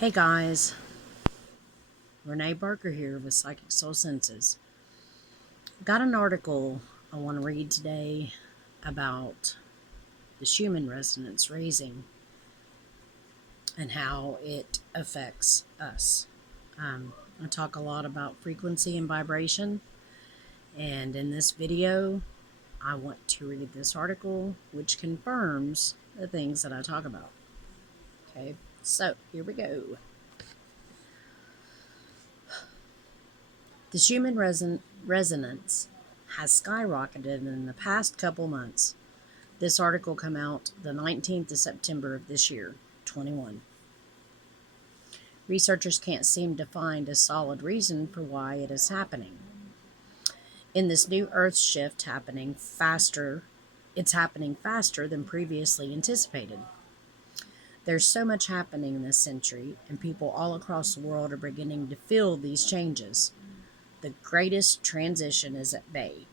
Hey guys, Renee Barker here with Psychic Soul Senses. Got an article I want to read today about the Schumann resonance raising and how it affects us. I talk a lot about frequency and vibration, and in this video, I want to read this article which confirms the things that I talk about. Okay, so here we go. The Schumann resonance has skyrocketed in the past couple months. This article came out the 19th of September of this year, 21. Researchers can't seem to find a solid reason for why it is happening. In this new Earth shift it's happening faster than previously anticipated. There's so much happening this century, and people all across the world are beginning to feel these changes. The greatest transition is at bay.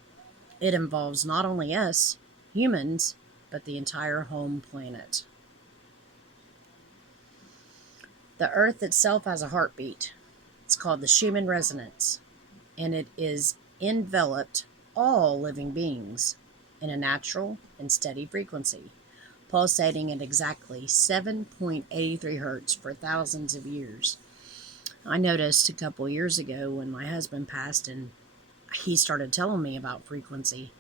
It involves not only us, humans, but the entire home planet. The Earth itself has a heartbeat. It's called the Schumann resonance, and it is enveloped all living beings in a natural and steady frequency, pulsating at exactly 7.83 hertz for thousands of years. I noticed a couple years ago when my husband passed and he started telling me about frequency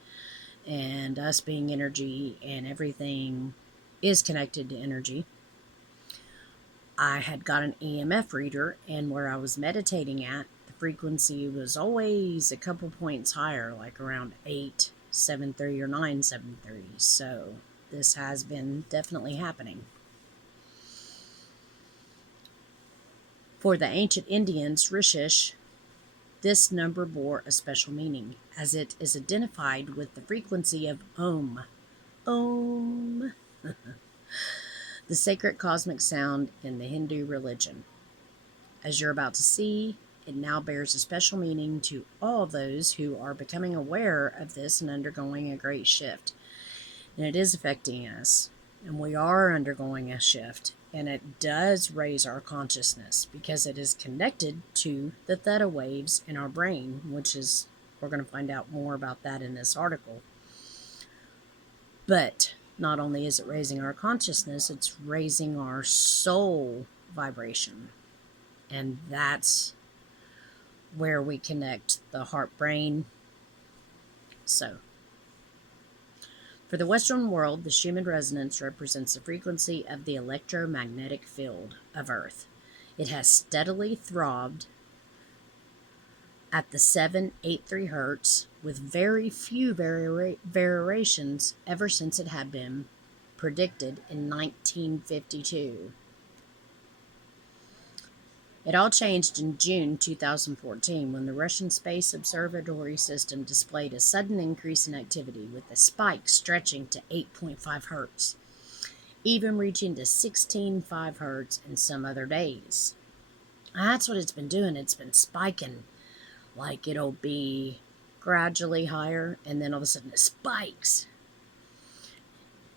and us being energy and everything is connected to energy. I had got an EMF reader, and where I was meditating at, the frequency was always a couple points higher, like around 8, 730 or 9, 730. So this has been definitely happening. For the ancient Indians, Rishish, this number bore a special meaning, as it is identified with the frequency of Om. Om. The sacred cosmic sound in the Hindu religion. As you're about to see, it now bears a special meaning to all those who are becoming aware of this and undergoing a great shift. And it is affecting us, and we are undergoing a shift, and it does raise our consciousness because it is connected to the theta waves in our brain, which is, we're going to find out more about that in this article. But not only is it raising our consciousness, it's raising our soul vibration. And that's where we connect the heart brain. So, for the Western world, the Schumann resonance represents the frequency of the electromagnetic field of Earth. It has steadily throbbed at the 783 hertz with very few variations ever since it had been predicted in 1952. It all changed in June 2014 when the Russian Space Observatory system displayed a sudden increase in activity with a spike stretching to 8.5 hertz, even reaching to 16.5 hertz in some other days. That's what it's been doing. It's been spiking. Like it'll be gradually higher and then all of a sudden it spikes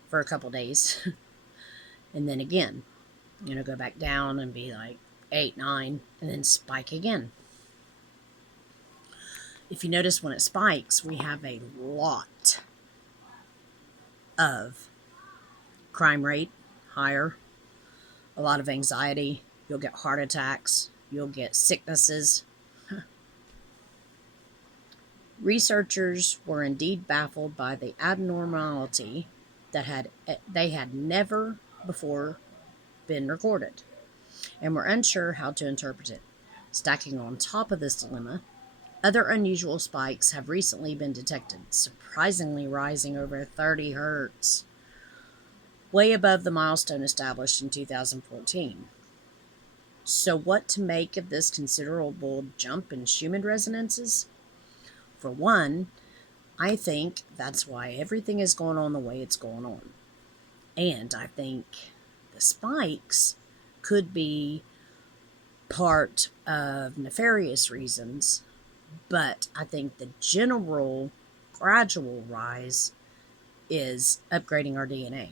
for a couple days. And then again, go back down and be like 8, 9, and then spike again. If you notice when it spikes, we have a lot of crime rate higher, a lot of anxiety. You'll get heart attacks. You'll get sicknesses. Researchers were indeed baffled by the abnormality that they had never before been recorded, and were unsure how to interpret it. Stacking on top of this dilemma, other unusual spikes have recently been detected, surprisingly rising over 30 hertz, way above the milestone established in 2014. So what to make of this considerable jump in Schumann resonances? For one, I think that's why everything is going on the way it's going on. And I think the spikes could be part of nefarious reasons, but I think the general gradual rise is upgrading our DNA.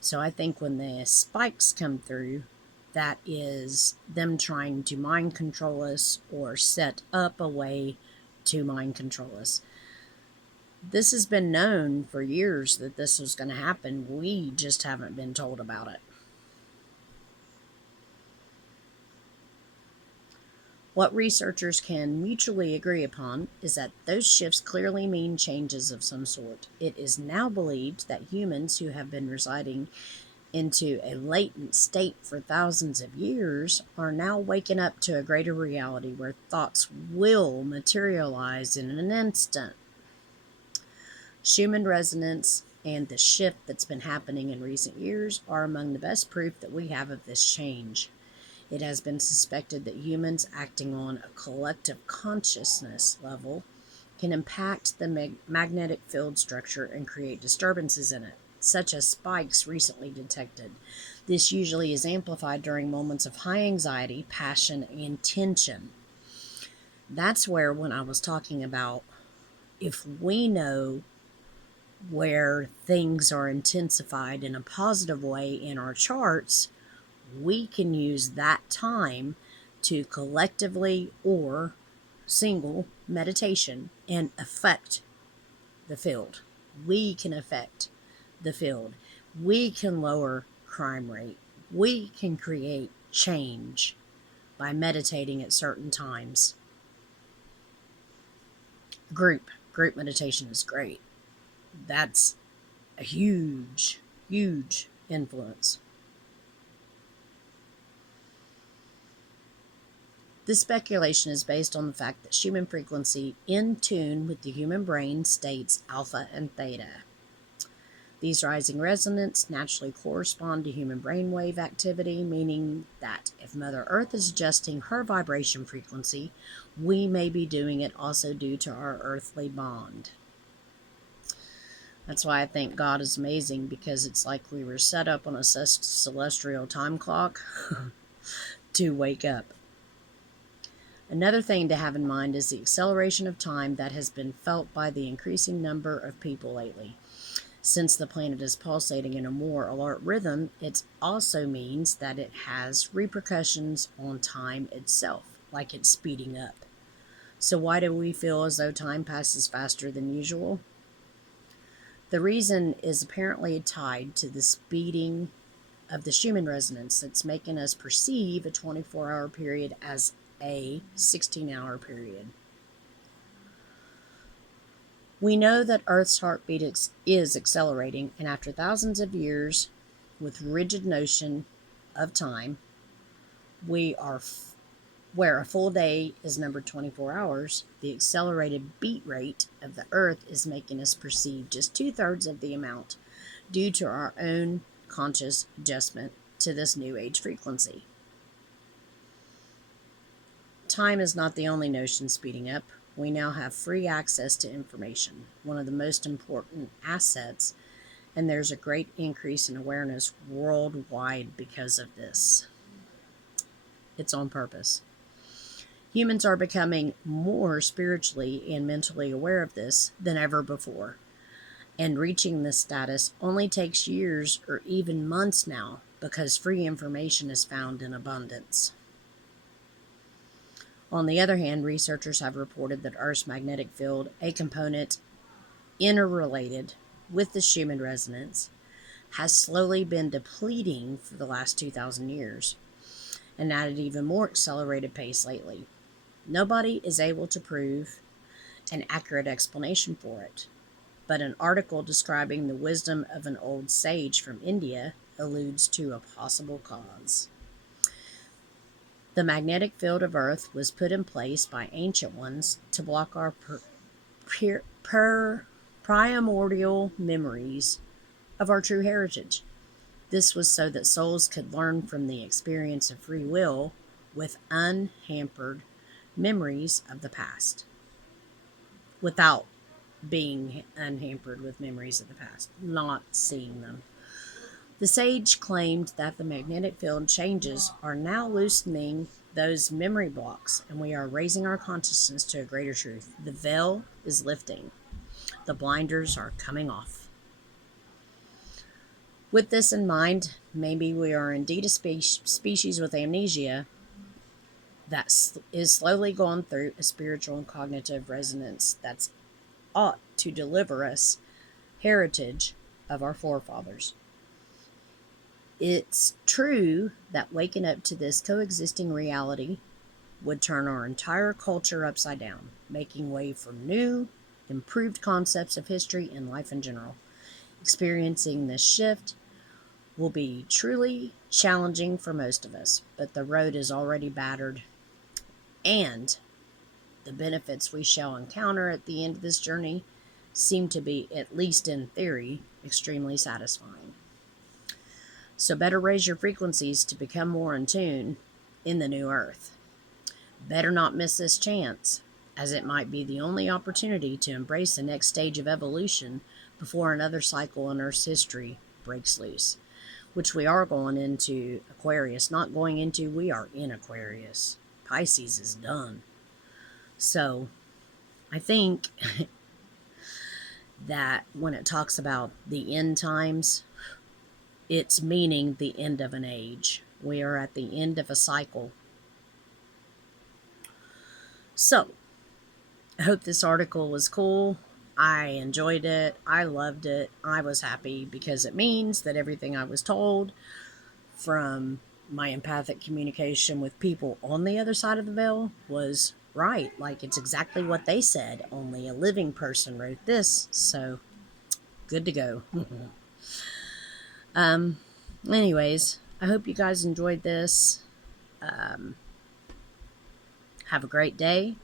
So I think when the spikes come through, that is them trying to mind control us or set up a way to mind control us. This has been known for years that this was going to happen. We just haven't been told about it. What researchers can mutually agree upon is that those shifts clearly mean changes of some sort. It is now believed that humans who have been residing into a latent state for thousands of years are now waking up to a greater reality where thoughts will materialize in an instant. Schumann resonance and the shift that's been happening in recent years are among the best proof that we have of this change. It has been suspected that humans acting on a collective consciousness level can impact the magnetic field structure and create disturbances in it, such as spikes recently detected. This usually is amplified during moments of high anxiety, passion, and tension. That's where, when I was talking about if we know where things are intensified in a positive way in our charts, we can use that time to collectively or single meditation and affect the field. We can affect the field. We can lower crime rate. We can create change by meditating at certain times. Group meditation is great. That's a huge influence. This speculation is based on the fact that Schumann frequency in tune with the human brain states alpha and theta. These rising resonance naturally correspond to human brainwave activity, meaning that if Mother Earth is adjusting her vibration frequency, we may be doing it also due to our earthly bond. That's why I think God is amazing, because it's like we were set up on a celestial time clock to wake up. Another thing to have in mind is the acceleration of time that has been felt by the increasing number of people lately. Since the planet is pulsating in a more alert rhythm, it also means that it has repercussions on time itself, like it's speeding up. So why do we feel as though time passes faster than usual? The reason is apparently tied to the speeding of the Schumann resonance that's making us perceive a 24-hour period as a 16-hour period. We know that Earth's heartbeat is accelerating, and after thousands of years with rigid notion of time, we are where a full day is numbered 24 hours, the accelerated beat rate of the Earth is making us perceive just 2/3 of the amount due to our own conscious adjustment to this new age frequency. Time is not the only notion speeding up. We now have free access to information, one of the most important assets, and there's a great increase in awareness worldwide because of this. It's on purpose. Humans are becoming more spiritually and mentally aware of this than ever before, and reaching this status only takes years or even months now because free information is found in abundance. On the other hand, researchers have reported that Earth's magnetic field, a component interrelated with the Schumann resonance, has slowly been depleting for the last 2,000 years, and at an even more accelerated pace lately. Nobody is able to prove an accurate explanation for it, but an article describing the wisdom of an old sage from India alludes to a possible cause. The magnetic field of Earth was put in place by ancient ones to block our primordial memories of our true heritage. This was so that souls could learn from the experience of free will with unhampered memories of the past, without being unhampered with memories of the past, not seeing them. The sage claimed that the magnetic field changes are now loosening those memory blocks, and we are raising our consciousness to a greater truth. The veil is lifting, the blinders are coming off. With this in mind, maybe we are indeed a species with amnesia that is slowly going through a spiritual and cognitive resonance that's ought to deliver us heritage of our forefathers. It's true that waking up to this coexisting reality would turn our entire culture upside down, making way for new, improved concepts of history and life in general. Experiencing this shift will be truly challenging for most of us, but the road is already battered, and the benefits we shall encounter at the end of this journey seem to be, at least in theory, extremely satisfying. So, better raise your frequencies to become more in tune in the new earth. Better not miss this chance, as it might be the only opportunity to embrace the next stage of evolution before another cycle in Earth's history breaks loose, which we are going into Aquarius. Not going into, we are in Aquarius. Pisces is done. So, I think that when it talks about the end times, it's meaning the end of an age. We are at the end of a cycle. So, I hope this article was cool. I enjoyed it. I loved it. I was happy because it means that everything I was told from my empathic communication with people on the other side of the veil was right. Like, it's exactly what they said. Only a living person wrote this. So, good to go. um, anyways, I hope you guys enjoyed this. Um, have a great day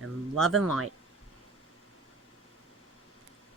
and love and light.